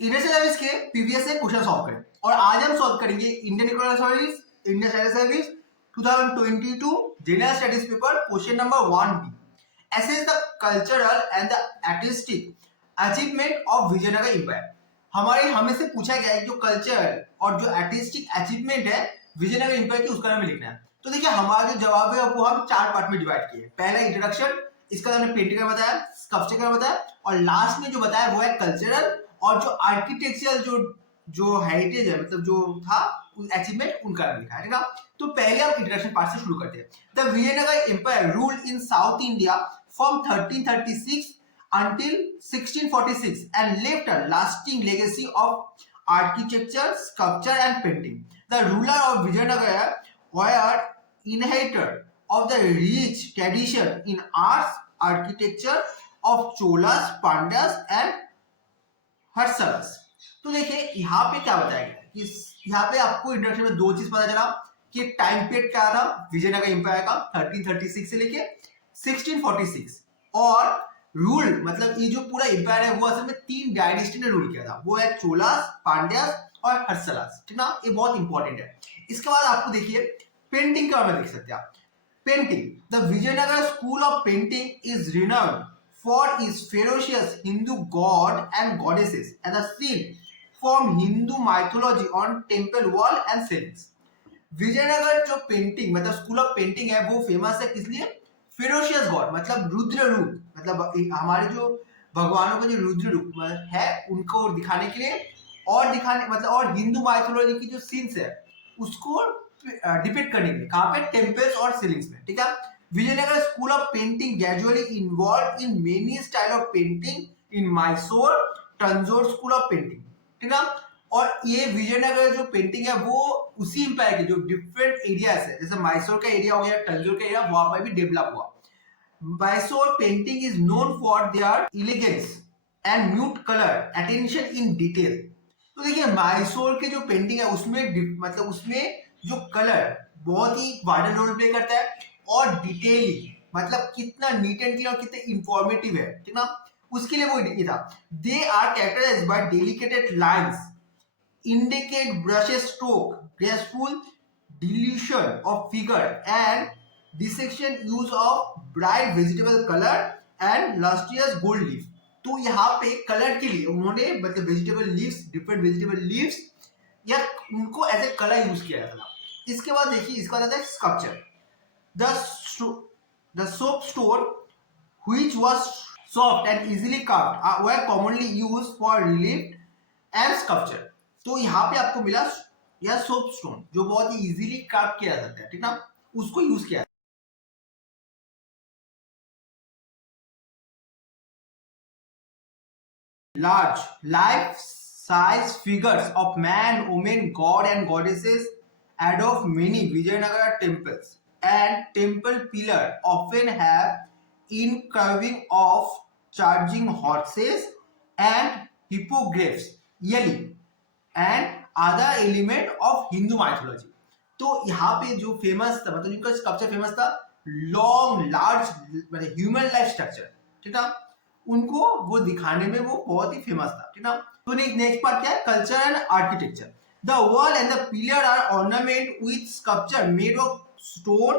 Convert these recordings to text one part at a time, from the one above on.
Indian service के PVS से question solve करें और आज हम सॉल्व करेंगे Indian economic service, Indian static service 2022 general studies paper question number 1B. Assess the cultural and the artistic achievement of Vijayanagar empire. हमें से पूछा गया है जो कल्चर और जो आर्टिस्टिक अचीवमेंट है विजयनगर एम्पायर की उसका हमें लिखना है. तो देखिए हमारा जो जवाब है वो हम 4 पार्ट में डिवाइड किए. पहला इंट्रोडक्शन, इसका हमने पेंटिंग का बताया, स्कल्पचर का बताया और लास्ट में जो बताया वो है कल्चरल और जो आर्किटेक्चरल जो हेरिटेज है मतलब जो था अचीवमेंट उनका लिखा है. ठीक है, तो पहले हम इंट्रोडक्शन पार्ट से शुरू करते हैं. The Vijayanagar empire ruled in South India from 1336 until 1646 and left a lasting legacy of architecture, sculpture and painting. The ruler of Vijayanagar were inheritor of the rich tradition in arts, architecture of Cholas, Pandyas and Harsalas. तो देखिए यहाँ पे क्या बताया गया कि यहाँ पे आपको इंट्रोडक्शन में दो चीज पता चला कि टाइम पीरियड क्या था विजयनगर एम्पायर का 1336 से लेके 1646 और रूल मतलब ये जो पूरा एम्पायर है वो असल में 3 डायनेस्टी ने रूल किया था. वो है चोलास, पांड्यास और हर्षलास. ठीक ना, ये बहुत इंपॉर्टेंट है. इसके बाद आपको देखिए पेंटिंग का में देख सकते हैं आप. Painting, the Vijayanagar school of painting is renowned for its ferocious Hindu god and goddesses and a scene from Hindu mythology on temple wall and ceilings. Vijayanagar जो पेंटिंग मतलब स्कूल ऑफ पेंटिंग है वो फेमस है किस लिए? फेरोशियस गॉड मतलब रुद्र रूप, मतलब हमारे जो भगवानों का जो रुद्र रूप है उनको दिखाने के लिए और दिखाने मतलब और हिंदू माइथोलॉजी की जो सीन्स है उसको डिपिक्ट करने के लिए. कहाँ पे? टेम्पल्स और सीलिंग्स में. ठीक है, Vijayanagar School of Painting gradually involved in many style of painting in Mysore, Tanjore School of Painting. ठीक है, और ये विजयनगर जो पेंटिंग है वो उसी एम्पायर के जो डिफरेंट एरियाज है जैसे मैसूर का एरिया हो गया, तंजौर का एरिया, वहां पर भी डेवलप हुआ. Mysore painting is known for their elegance and mute colour attention in detail. तो देखिए मैसूर के जो पेंटिंग है उसमें मतलब उसमें जो कलर बहुत ही वाइडल रोल प्ले करता है और डिटेलिंग मतलब कितना नीट एंड क्लीन और कितने इंफॉर्मेटिव है. ठीक ना, उसके लिए वो ये था. They are characterised by delicated lines, indicate brushes stroke, graceful delusion of figure and dissection use of bright vegetable colour and lustrious gold leaf. तो यहाँ पे कलर के लिए उन्होंने मतलब vegetable leaves, different vegetable leaves या उनको एज ए कलर यूज किया जाता था. इसके बाद देखिए इसका आता है sculpture. The soapstone, which was soft and easily carved, were commonly used for relief and sculpture. तो यहाँ पे आपको मिला यह soapstone जो बहुत ही easily carve किया जाता है. ठीक है, उसको यूज किया. Large life-size figures of man, women, god and goddesses adorn many Vijayanagara temples. And temple pillar often have carving of charging horses and hippogriffs, yelling and other element of Hindu mythology. तो यहाँ पे जो famous था मतलब इनका structure famous था long large मतलब human life structure. ठीक है, उनको वो दिखाने में वो बहुत ही फेमस था. ठीक है, तो नेक्स्ट पार्ट क्या है? Culture and architecture. The wall and the pillar are ornamented with sculpture made of stone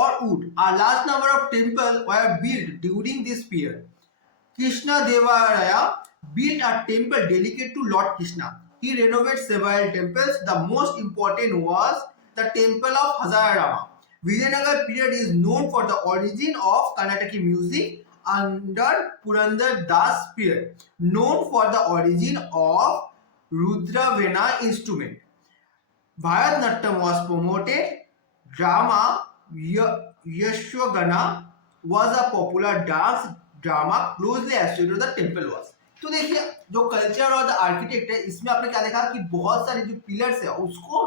or wood. A large number of temples were built during this period. Krishna Devaraya built a temple dedicated to Lord Krishna. He renovated several temples. The most important was the temple of Hazarama. Vijayanagar period is known for the origin of Karnataki music under Purandar Das period, known for the origin of Rudravena instrument. Bharatanatyam was promoted. Drama Yashwagana was a popular dance drama closely associated with the temple walls. तो देखिए जो culture और the architect है इसमें आपने क्या देखा कि बहुत सारे जो पिलर्स है उसको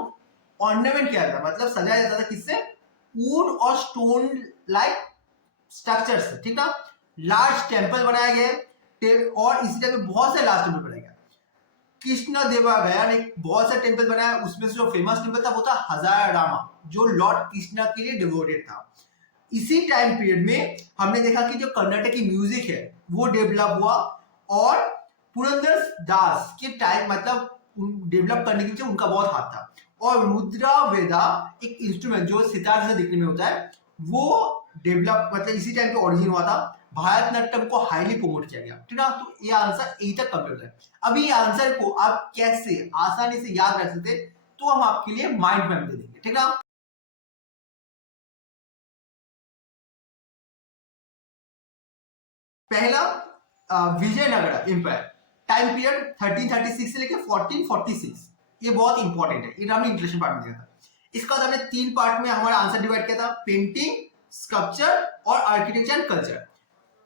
ऑर्नामेंट किया जाता मतलब सजाया जाता था किससे? वुड और स्टोन लाइक स्ट्रक्चर से. ठीक ना, लार्ज टेम्पल बनाए गए और इसी तरह बहुत से लार्ज टेम्पल बनाए गए. कृष्ण देवराया ने बहुत सारे टेम्पल बनाया, उसमें से जो फेमस टेम्पल था वो था हजारामा जो लॉर्ड कृष्णा के लिए डिवोटेड था. इसी टाइम पीरियड में हमने देखा कि जो कर्नाटकी म्यूजिक है वो डेवलप हुआ और पुरंदर दास के टाइम मतलब डेवलप करने के पीछे उनका बहुत हाथ था। और रुद्रा वेदा एक इंस्ट्रूमेंट जो सितार से दिखने में होता है, वो डेवलप मतलब इसी टाइम पे ओरिजिन हुआ था। भारतनाट्यम को हाईली प्रमोट किया गया, ठीक ना। तो ये आंसर यही तक कवर होता है। अभी आंसर को आप कैसे आसानी से याद रख सकते, तो हम आपके लिए माइंड मैप दे देंगे, ठीक ना। पहला विजयनगर एम्पायर, टाइम पीरियड 1336 से लेकर 1446। ये बहुत इंपॉर्टेंट है, ये हमने इंट्रोडक्शन पार्ट में दिया था। इसका हमने 3 पार्ट में हमारा आंसर डिवाइड किया था, पेंटिंग, स्कल्पचर और आर्किटेक्चर एंड कल्चर।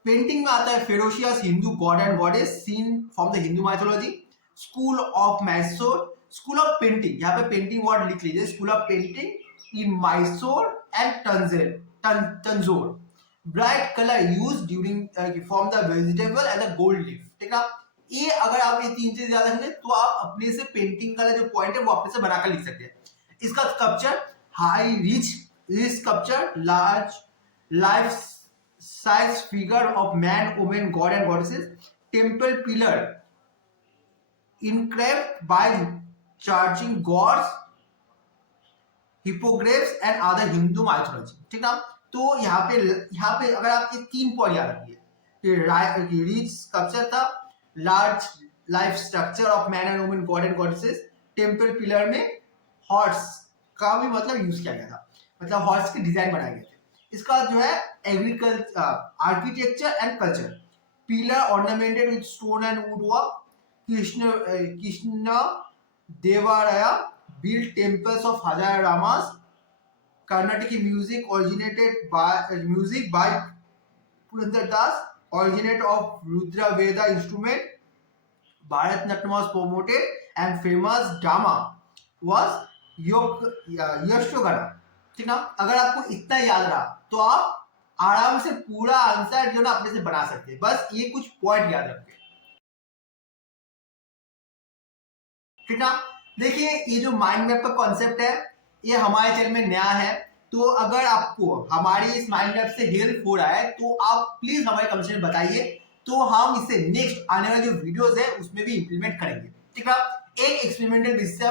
पेंटिंग में आता है ferocious Hindu god and goddess scene from the Hindu mythology. School of Mysore, school of painting, यहाँ पे पेंटिंग वर्ड लिख लीजिए, school of painting in Mysore and Tanjore. Bright colour use during from the vegetable and the gold leaf, ठीक है। ये अगर आप ये 3 चीज याद रखेंगे तो आप अपने से पेंटिंग का जो पॉइंट है वो अपने से बनाकर लिख सकते हैं। इसका sculpture high rich sculpture, large life size figure of man, woman, god and goddesses. Temple pillar engraved by charging gods, hippogriffs and other Hindu mythology, ठीक ना। तो यहाँ पे अगर आप ये 3 पॉइंट याद रखिए, रिच स्कल्पचर था, large life structure of man and women, God and goddesses, temple pillar में हॉर्स का भी मतलब यूज किया गया था, मतलब हॉर्स के डिजाइन बनाए गए थे। इसका जो है agriculture, architecture and culture, pillar ornamented with stone and would work. Krishna देवराया built temples of Hazar Ramas. Carnatic music originated by Purandar Das, originate of Rudra Veda instrument. Bharatnatyam was promoted and famous drama was Yakshagana, ठीक ना। अगर आपको इतना याद रहा तो आप आराम से पूरा आंसर जो ना अपने से बना सकते हैं, बस ये कुछ पॉइंट याद रखें, ठीक ना। देखिए ये जो माइंड मैप का कॉन्सेप्ट है ये हमारे चैनल में नया है, तो अगर आपको हमारी इस माइंड मैप से हेल्प हो रहा है तो आप प्लीज हमारे कमेंट में बताइए, तो हम इसे नेक्स्ट आने वाले जो वीडियोस है उसमें भी इंप्लीमेंट करेंगे, ठीक है। एक एक्सपेरिमेंटल बेसिस से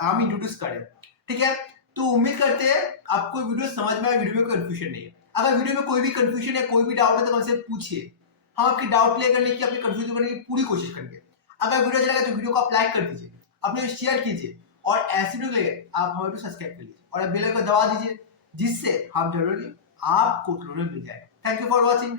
हम इंट्रोड्यूस करें, ठीक है। तो उम्मीद करते हैं आपको वीडियो समझ में आए, वीडियो में कंफ्यूजन नहीं है। अगर वीडियो में कोई भी कंफ्यूजन है, कोई भी डाउट है तो हमसे पूछिए, हम आपकी डाउट क्लियर करने की, अपनी कंफ्यूजन करने की पूरी कोशिश करेंगे। अगर वीडियो अच्छा लगा तो वीडियो को आप लाइक कर दीजिए, अपने शेयर कीजिए, और ऐसे वीडियो के लिए आप हमारे को सब्सक्राइब कर लीजिए और बेल आइकन दबा दीजिए, जिससे हम जरूरी आपको मिल जाए। Thank you for watching.